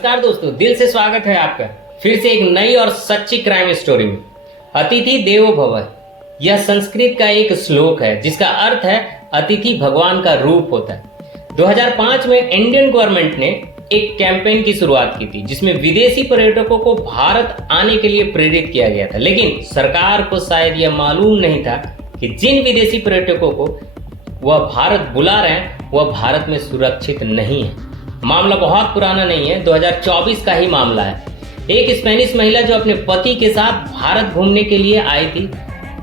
नमस्कार दोस्तों, दिल से स्वागत है आपका फिर से एक नई और सच्ची क्राइम स्टोरी में। अतिथि देवो भव यह संस्कृत का एक श्लोक है जिसका अर्थ है अतिथि भगवान का रूप होता है। 2005 में इंडियन गवर्नमेंट ने एक कैंपेन की शुरुआत की थी जिसमें विदेशी पर्यटकों को भारत आने के लिए प्रेरित किया गया था, लेकिन सरकार को शायद यह मालूम नहीं था कि जिन विदेशी पर्यटकों को वह भारत बुला रहे हैं वह भारत में सुरक्षित नहीं है। मामला बहुत पुराना नहीं है, 2024 का ही मामला है। एक स्पेनिश महिला जो अपने पति के साथ भारत घूमने के लिए आई थी,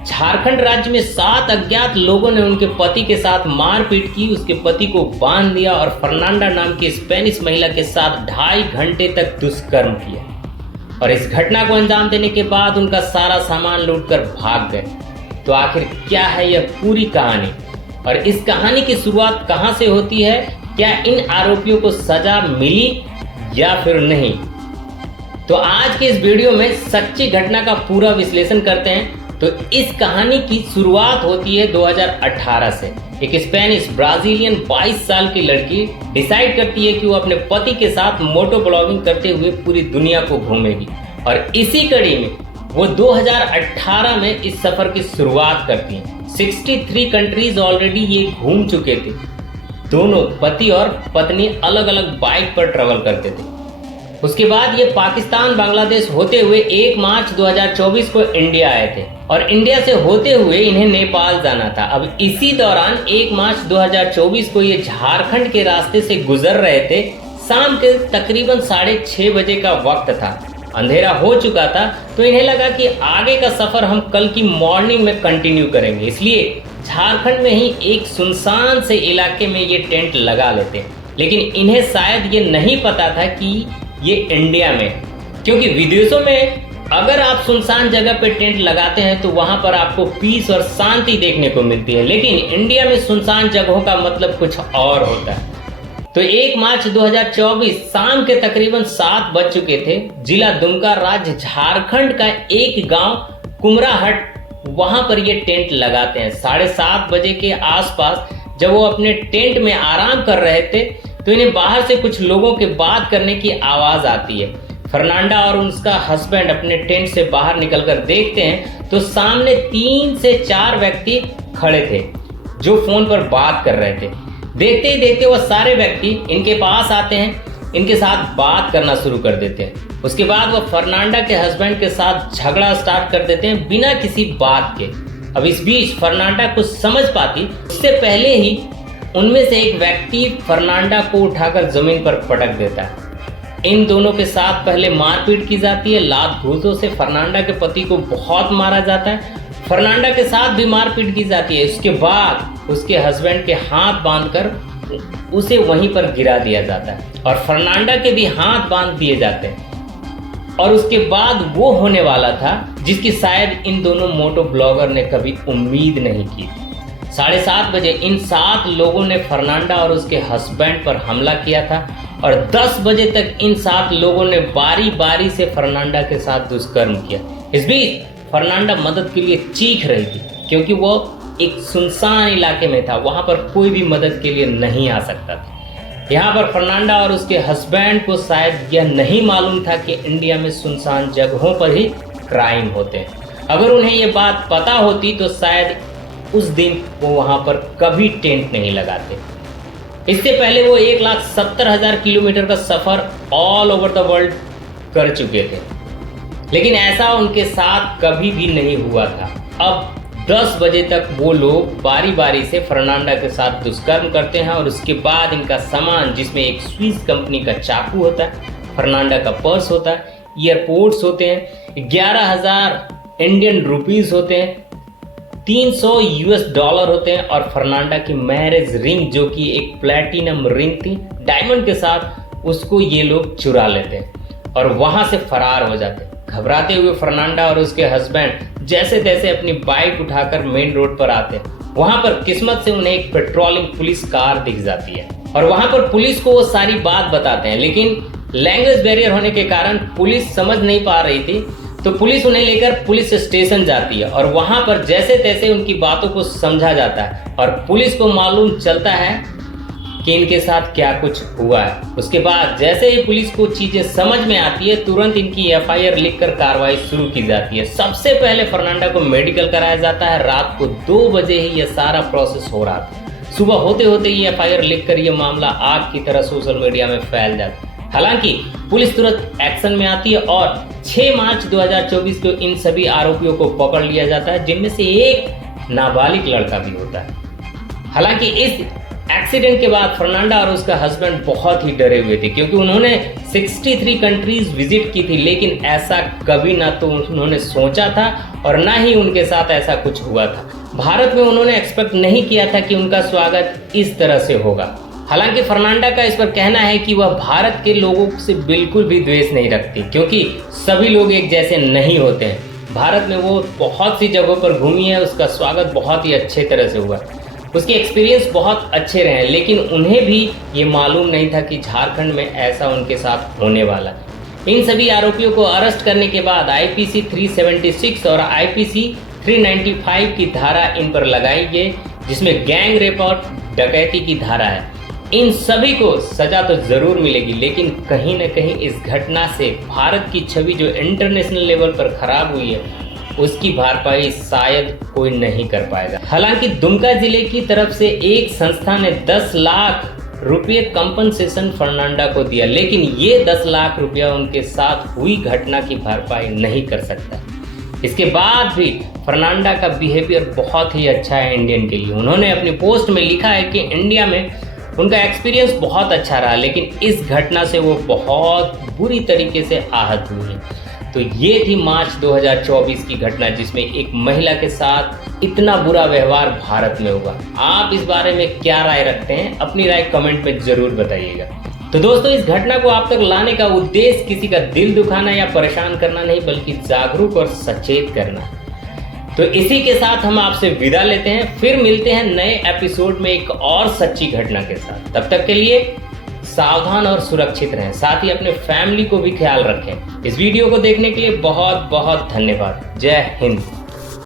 झारखंड राज्य में 7 अज्ञात लोगों ने उनके पति के साथ मारपीट की, उसके पति को बांध दिया और फर्नांडा नाम की स्पेनिश महिला के साथ 2.5 घंटे तक दुष्कर्म किया और इस घटना को अंजाम देने के बाद उनका सारा सामान लूटकर भाग गए। तो आखिर क्या है यह पूरी कहानी और इस कहानी की शुरुआत कहां से होती है? क्या इन आरोपियों को सजा मिली या फिर नहीं? तो आज के इस वीडियो में सच्ची घटना का पूरा विश्लेषण करते हैं। तो इस कहानी की शुरुआत होती है 2018 से। एक स्पेनिश ब्राजीलियन 22 साल की लड़की डिसाइड करती है कि वो अपने पति के साथ मोटो ब्लॉगिंग करते हुए पूरी दुनिया को घूमेगी और इसी कड़ी में वो 2018 में इस सफर की शुरुआत करती है। 63 कंट्रीज ऑलरेडी ये घूम चुके थे। दोनों पति और पत्नी अलग अलग बाइक पर ट्रेवल करते थे। उसके बाद ये पाकिस्तान बांग्लादेश होते हुए 1 मार्च 2024 को इंडिया आए थे और इंडिया से होते हुए इन्हें नेपाल जाना था। अब इसी दौरान 1 मार्च 2024 को ये झारखंड के रास्ते से गुजर रहे थे। शाम के तकरीबन 6:30 बजे का वक्त था, अंधेरा हो चुका था, तो इन्हें लगा कि आगे का सफर हम कल की मॉर्निंग में कंटिन्यू करेंगे, इसलिए झारखंड में ही एक सुनसान से इलाके में ये टेंट लगा लेते। लेकिन इन्हें शायद ये नहीं पता था कि ये इंडिया में, क्योंकि विदेशों में अगर आप सुनसान जगह पे टेंट लगाते हैं तो वहां पर आपको पीस और शांति देखने को मिलती है, लेकिन इंडिया में सुनसान जगहों का मतलब कुछ और होता है। तो 1 मार्च 2024 शाम के तकरीबन 7 बज चुके थे। जिला दुमका, राज्य झारखंड का एक गांव कुमराहट, वहां पर ये टेंट लगाते हैं। 7:30 बजे के आसपास जब वो अपने टेंट में आराम कर रहे थे तो इन्हें बाहर से कुछ लोगों के बात करने की आवाज आती है। फर्नांडा और उसका हस्बैंड अपने टेंट से बाहर निकलकर देखते हैं तो सामने 3 से 4 व्यक्ति खड़े थे जो फोन पर बात कर रहे थे। देखते ही देखते वो सारे व्यक्ति इनके पास आते हैं, इनके साथ बात करना शुरू कर देते हैं। उसके बाद वो फर्नांडा के हस्बैंड के साथ झगड़ा स्टार्ट कर देते हैं बिना किसी बात के। अब इस बीच फर्नांडा कुछ समझ पाती, उससे पहले ही उनमें से एक व्यक्ति फर्नांडा को उठाकर जमीन पर पटक देता है। इन दोनों के साथ पहले मारपीट की जाती है, लात घूंसों से फर्नांडा के पति को बहुत मारा जाता है। फर्नांडा के साथ भी मारपीट की जाती है। उसके बाद उसके हस्बैंड के हाथ बांधकर उसे वहीं पर गिरा दिया जाता है और फर्नांडा के भी हाथ बांध दिए जाते हैं। और उसके बाद वो होने वाला था जिसकी शायद इन दोनों मोटो ब्लॉगर ने कभी उम्मीद नहीं की। 7:30 बजे इन 7 लोगों ने फर्नांडा और उसके हस्बैंड पर हमला किया था और 10 बजे तक इन 7 लोगों ने बारी बारी से फर्नांडा के साथ दुष्कर्म किया। इस बीच फर्नांडा मदद के लिए चीख रही थी क्योंकि वो एक सुनसान इलाके में था, वहां पर कोई भी मदद के लिए नहीं आ सकता था। यहाँ पर फर्नांडा और उसके हस्बैंड को शायद यह नहीं मालूम था कि इंडिया में सुनसान जगहों पर ही क्राइम होते हैं। अगर उन्हें ये बात पता होती तो शायद उस दिन वो वहाँ पर कभी टेंट नहीं लगाते। इससे पहले वो 1,70,000 किलोमीटर का सफ़र ऑल ओवर द वर्ल्ड कर चुके थे, लेकिन ऐसा उनके साथ कभी भी नहीं हुआ था। अब 10 बजे तक वो लोग बारी बारी से फर्नांडा के साथ दुष्कर्म करते हैं और उसके बाद इनका सामान, जिसमें एक स्विस कंपनी का चाकू होता है, फर्नांडा का पर्स होता है, ईयरपोर्ट्स होते हैं, 11,000 इंडियन रुपीस होते हैं, $300 होते हैं और फर्नांडा की मैरिज रिंग जो कि एक प्लैटिनम रिंग थी डायमंड के साथ, उसको ये लोग चुरा लेते हैं और वहां से फरार हो जाते हैं। घबराते हुए फर्नांडा और उसके हस्बैंड जैसे तैसे अपनी बाइक उठाकर मेन रोड पर आते हैं। वहां पर किस्मत से उन्हें एक पेट्रोलिंग पुलिस कार दिख जाती है और वहां पर पुलिस को वो सारी बात बताते हैं, लेकिन लैंग्वेज बैरियर होने के कारण पुलिस समझ नहीं पा रही थी। तो पुलिस उन्हें लेकर पुलिस स्टेशन जाती है और वहां पर जैसे तैसे उनकी बातों को समझा जाता है और पुलिस को मालूम चलता है कि इनके साथ क्या कुछ हुआ है। उसके बाद जैसे ही पुलिस को चीजें समझ में आती है, तुरंत इनकी एफआईआर लिखकर कार्रवाई शुरू की जाती है। सबसे पहले फर्नांडा को मेडिकल कराया जाता है। रात को 2 बजे ही यह सारा प्रोसेस हो रहा था। सुबह होते होते ही एफआईआर लिखकर यह मामला आग की तरह सोशल मीडिया में फैल जाता है। हालांकि पुलिस तुरंत एक्शन में आती है और 6 मार्च 2024 को इन सभी आरोपियों को पकड़ लिया जाता है, जिनमें से एक नाबालिग लड़का भी होता है। हालांकि इस एक्सीडेंट के बाद फर्नांडा और उसका हस्बैंड बहुत ही डरे हुए थे, क्योंकि उन्होंने 63 कंट्रीज विजिट की थी, लेकिन ऐसा कभी ना तो उन्होंने सोचा था और ना ही उनके साथ ऐसा कुछ हुआ था। भारत में उन्होंने एक्सपेक्ट नहीं किया था कि उनका स्वागत इस तरह से होगा। हालांकि फर्नांडा का इस पर कहना है कि वह भारत के लोगों से बिल्कुल भी द्वेष नहीं रखती, क्योंकि सभी लोग एक जैसे नहीं होते हैं। भारत में वो बहुत सी जगहों पर घूमी है, उसका स्वागत बहुत ही अच्छे तरह से हुआ। उसके एक्सपीरियंस बहुत अच्छे रहे, लेकिन उन्हें भी ये मालूम नहीं था कि झारखंड में ऐसा उनके साथ होने वाला। इन सभी आरोपियों को अरेस्ट करने के बाद आईपीसी 376 और आईपीसी 395 की धारा इन पर लगाई गई, जिसमें गैंग रेप और डकैती की धारा है। इन सभी को सजा तो जरूर मिलेगी, लेकिन कहीं न कहीं इस घटना से भारत की छवि जो इंटरनेशनल लेवल पर खराब हुई है, उसकी भरपाई शायद कोई नहीं कर पाएगा। हालांकि दुमका जिले की तरफ से एक संस्था ने 10 लाख रुपये कंपनसेशन फर्नांडा को दिया, लेकिन ये 10 लाख रुपया उनके साथ हुई घटना की भरपाई नहीं कर सकता। इसके बाद भी फर्नांडा का बिहेवियर बहुत ही अच्छा है इंडियन के लिए। उन्होंने अपनी पोस्ट में लिखा है कि इंडिया में उनका एक्सपीरियंस बहुत अच्छा रहा, लेकिन इस घटना से वो बहुत बुरी तरीके से आहत हुई हैं। तो ये थी मार्च 2024 की घटना, जिसमें एक महिला के साथ इतना बुरा व्यवहार भारत में हुआ। आप इस बारे में क्या राय रखते हैं? अपनी राय कमेंट में जरूर बताइएगा। तो दोस्तों, इस घटना को आप तक लाने का उद्देश्य किसी का दिल दुखाना या परेशान करना नहीं, बल्कि जागरूक और सचेत करना। तो इसी के साथ हम आपसे विदा लेते हैं। फिर मिलते हैं नए एपिसोड में एक और सच्ची घटना के साथ। तब तक के लिए सावधान और सुरक्षित रहें, साथ ही अपने फैमिली को भी ख्याल रखें। इस वीडियो को देखने के लिए बहुत बहुत धन्यवाद। जय हिंद।